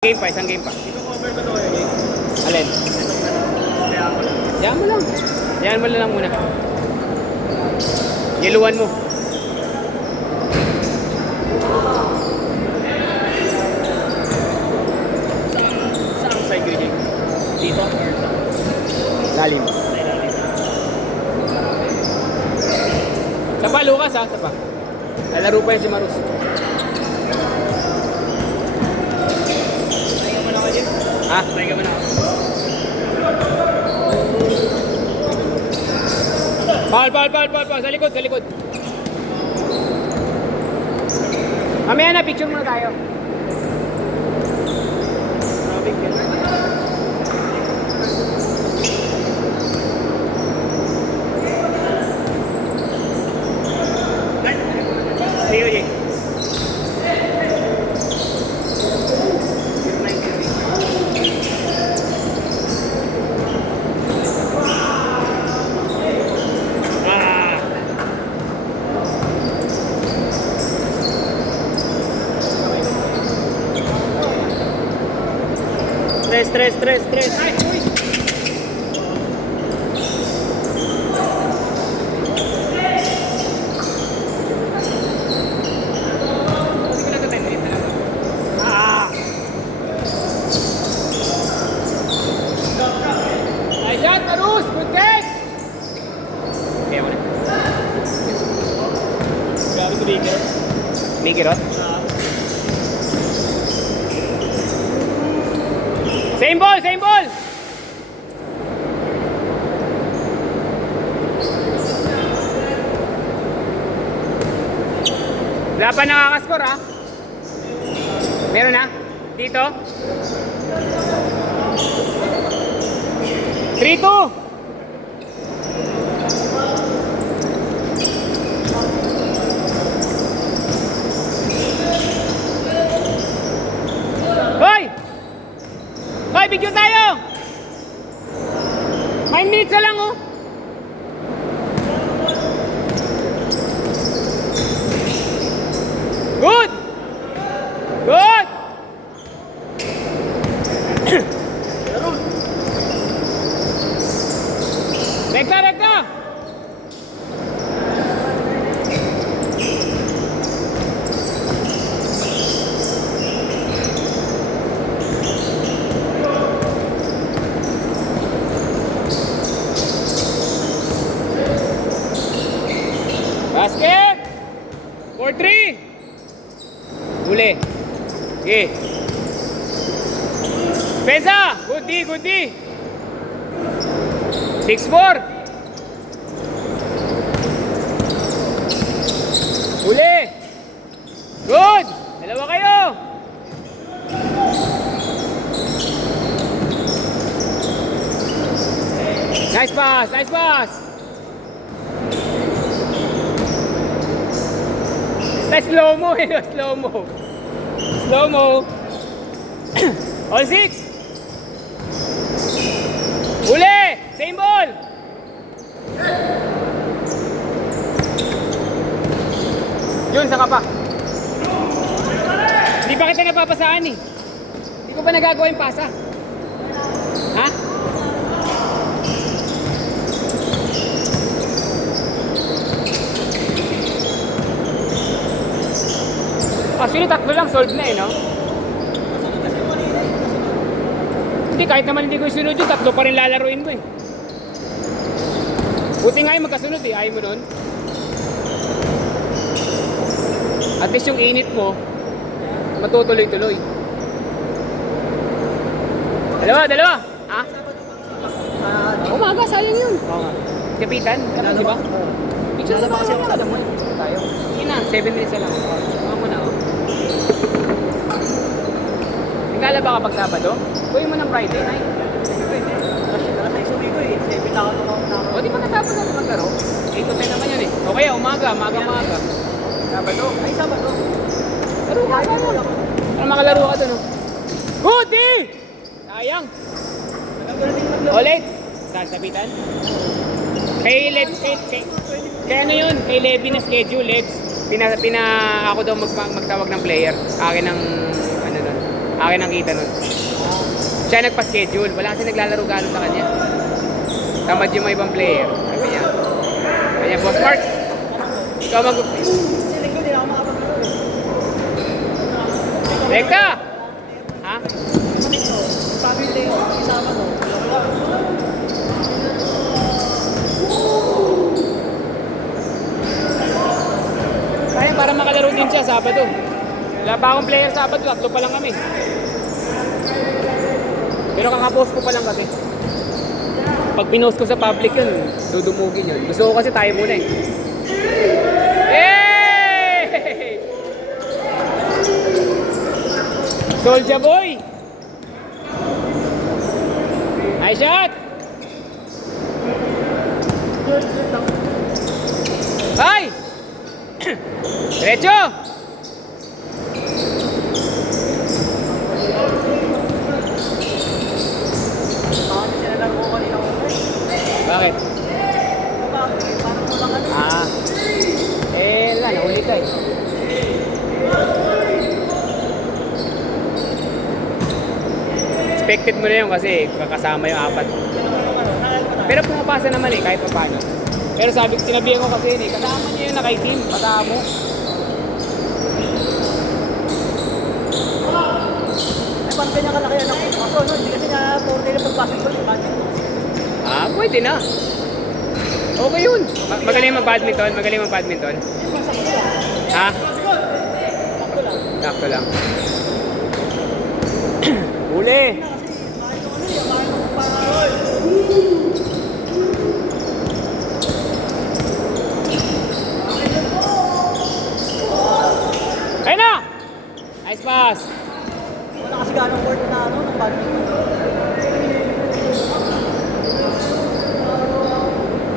Game pa, isang game pa. Ito cover ko to eh. Alin? Kaya ako lang. Yan mo lang. Yan mo lang muna. Yeluan mo. Saan side ko yun? Dito or saan? Lalim. Sa pa, Lucas ha? Sa pa. Lalaro pa yan si Marus. Try mo na kayo. Ha? Try mo na. Paul. Sa likod, sa likod. Mamaya na, picture muna tayo. Traffic yan. Sige, sige. Stress. Nice shot, Marus! Good catch! Kaya mo na. Grabe ko dito. May kirot? Same ball! Wala pa nakakaskor ha? Meron na? Dito? 3-2! Hoy! Hoy, bigyan tayo! 9 minutes na lang oh! Good! Rekta! Basket! 4-3! Uli. Okay. Pesa! Good D! 6-4! Uli! Good! Dalawa kayo! Nice pass! Slow mo. All 6. Uli! Same ball! Yun, saka pa. Hindi pa kita napapasaan eh. Hindi ko pa nagagawa yung pasa. Ha? Actually, tatlo lang solved na eh, no? Hindi, kahit naman hindi ko isunod yun, tatlo pa rin lalaruin ko eh. Buti nga yung magkasunod eh, ayaw mo nun. At least yung init mo, matutuloy-tuloy. Dalawa! Ha? Umaga, sayang yun. Oo nga. Kapitan, ano di ba? Picture na ba kasi alam mo eh. Tayo. Yun na, 7 minutes na lang. Mga muna oh. Naglalaba ka pag Sabado? Kuhin mo ng Friday night. O di ba natapos natin maglaro? 8 to 10 naman yun eh. O kaya umaga. Sabado. Ay, Sabado. Laro ka sana. Para makalaro ka doon oh. Good eh! Sayang. Ulit. Sasabitan. Kay Lebs, kay ano yun? Kay Levi na schedule, Lebs. Ako daw magtawag ng player. Akin ng ano nun. Akin ang kita nun. Siya nagpa-schedule. Wala kasi naglalaro gano'n sa kanya. Tamad yung mga ibang player. Sabi niya. Sabi niya, Boss Mark, ikaw mag-play. Rekta! Ha? Kaya para makalaro din siya Sabado. Wala pa akong player Sabado, 3 pa lang kami. Pero kakapost ko pa lang kasi. Pag pinost ko sa public yun, dudumugin yun. Gusto ko kasi tayo muna eh. Hey! Soldier boy! Nice shot! Ay! Diretso! Bakit? Ah. Wala, nahuli ka eh. Expected mo na yun kasi kakasama yung 4. Pero pumapasa naman eh, kahit pa paano. Pero sinabihan ko kasi yun eh, kasama niya yung naka-team, kasama mo. Ay, paano kanya kalaki yan ako? Kaso, no, hindi kasi niya puro nila pag-basketball, Ah, pwede na. Okay yun. Magaling mag-badminton, magaling mag-badminton. Ha? Sakto lang. Uli! Ayun na! Nice pass! Wala kasi ganong court na ano, ng badminton.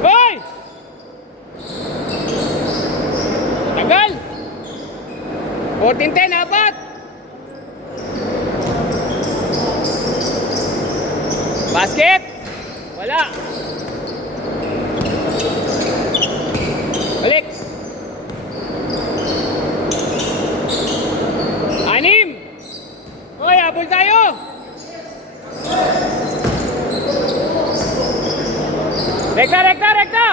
Hoy! Tagal! 14-10, apat! Basket! Wala! Balik! 6! Hoy, habol tayo! Rekta, rekta, rekta!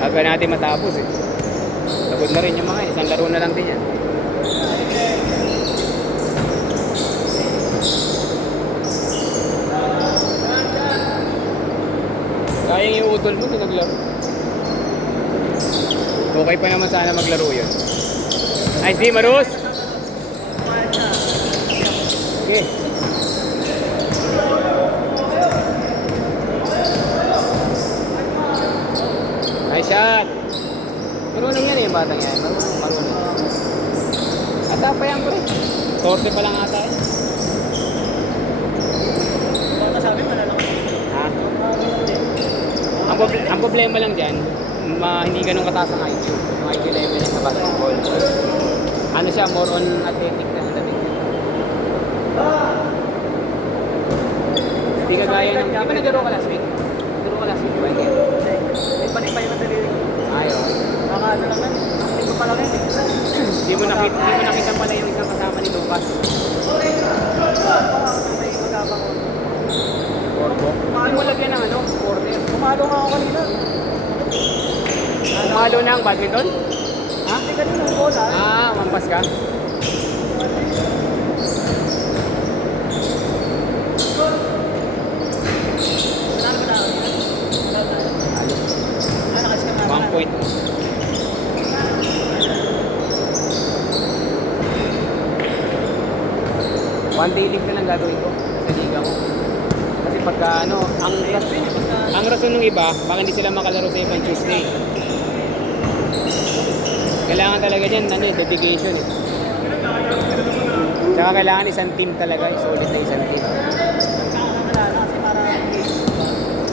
Aga natin matapos eh. Pagod na rin yung mga isang laro na lang din yan. Kayang iutol mo kung naglaro. Okay pa naman sana maglaro yun. Nice D, Marus! Okay. Nice shot! Marunong yan eh yung batang yan. Marunong. Ata pa yan bro. Torte pa lang ata yan. Kung nasabi, malalaki. Ha? Ang problema lang dyan, hindi ganun kataas ang IQ. Yung IQ level niya sa basketball. Ano siya, more on athletic na ang dating. Hindi kagaya ng... Di ba naglaro ka last week? Naglaro ka last week, di ba? May panipay na daliri. Ayaw. Baka ano lang yan. Hindi ko pa lang yan. Hindi mo nakita pala yung isang kasama ni Lucas. May magabang ko. Corpo. Hindi mo lagyan ng ano, supporter. Pumalo nga ako kanina. Mahalo na ang badminton? Ha? Hindi kanina ang bola. Ah, mampas ka? Saan ka na? Ah, nakalis ka na. 1 point. One day league na lang gagawin ko sa liga ko. Kasi pagka ano, ang rason ng iba, baka hindi sila makalaro sa ibang Tuesday. Kailangan talaga dyan, ano, dedication eh. Tsaka kailangan isang team talaga, solid na isang team. Kasi para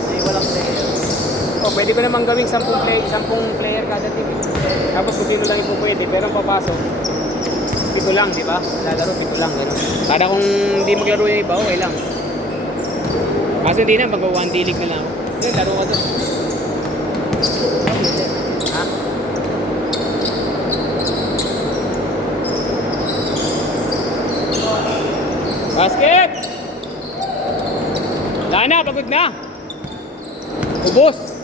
may walang player. Oh, pwede ko namang gawing 10 player kada team. Tapos kung sino lang yung pwede, pero ang papasok, 7 lang, di ba? Lalaro, 7 lang, gano'n. Para kung hindi maglaro yung iba, okay lang. Kaso hindi na, mag-1 D-League na lang ako. Yun, laro ka doon. Ha? Basket! Wala na, pagod na. Ubos.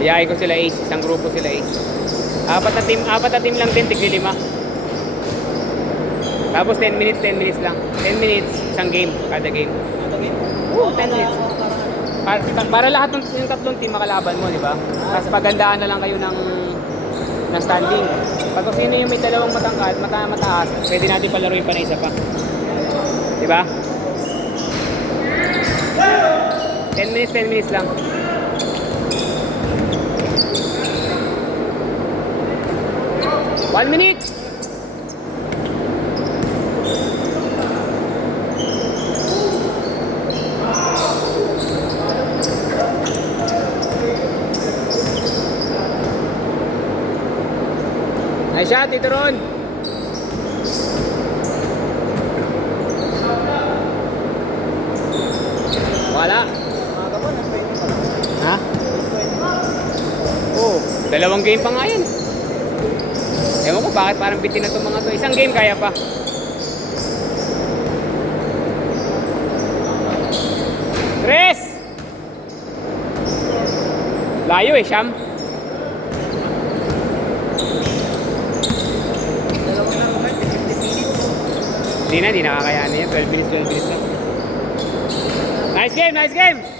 Iyahay ko sila Ace, isang grupo sila Ace. Apat na team lang din, tigli 5. Tapos 10 minutes lang. 10 minutes, isang game, kada game. Oo, 10 minutes. Para lahat ng yung tatlong team makalaban mo, di ba? Tapos pagandaan na lang kayo ng standing. Pag kung sino yung may dalawang matangkad, mataas, pwede natin palaruin pa na isa pa. Di ba? 10 minutes lang. One minute! Nice shot, Tito Ron! Wala. Ha? Oh, dalawang game pa nga yan. Ewan ko bakit parang bitin na itong mga to. Isang game kaya pa. Tres! Layo eh, Sham. Hindi na, hindi nakakayanin yan. 12 minutes lang. Nice game, nice game!